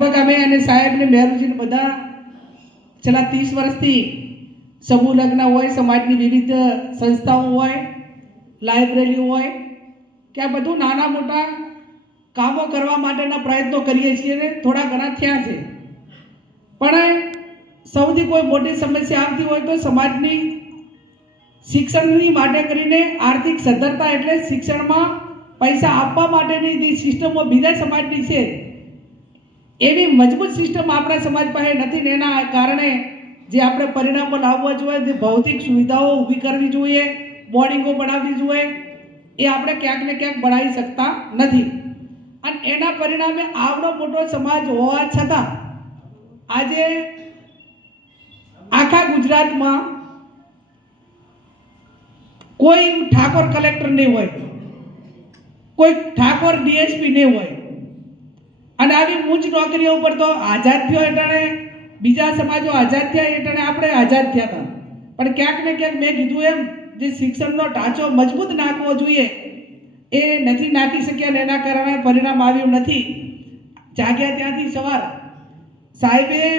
અમે અને સાહેબને મેરુજીને બધા છેલ્લા 30 વર્ષથી સમૂહ લગ્ન હોય, સમાજની વિવિધ સંસ્થાઓ હોય, લાઇબ્રેરી હોય કે આ બધું નાના મોટા કામો કરવા માટેના પ્રયત્નો કરીએ છીએ ને થોડા ઘણા થયા છે. પણ સૌથી કોઈ મોટી સમસ્યા આવતી હોય તો સમાજની શિક્ષણની માટે કરીને આર્થિક સદ્ધરતા એટલે શિક્ષણમાં પૈસા આપવા માટેની જે સિસ્ટમો બીજા સમાજની છે એવી મજબૂત સિસ્ટમ આપણા સમાજ પાસે નથી ને એના કારણે જે આપણે પરિણામો લાવવા જોઈએ, જે ભૌતિક સુવિધાઓ ઊભી કરવી જોઈએ, બોર્ડિંગો બનાવવી જોઈએ, એ આપણે ક્યાંક ને ક્યાંક બનાવી શકતા નથી. અને એના પરિણામે આવડો મોટો સમાજ હોવા છતાં આજે આખા ગુજરાતમાં કોઈ ઠાકોર કલેક્ટર નહીં હોય, કોઈ ઠાકોર ડીએસપી નહીં હોય. અને આવી ઉચ્ચ નોકરીઓ ઉપર તો આઝાદ થયો એટલે બીજા સમાજો આઝાદ થયા એટલે આપણે આઝાદ થયા હતા. પણ ક્યાંક ને ક્યાંક મેં કીધું એમ જે શિક્ષણનો ઢાંચો મજબૂત નાખવો જોઈએ એ નથી નાખી શક્યા અને એના કારણે પરિણામ આવ્યું નથી. જાગ્યા ત્યાંથી સવાર સાહેબે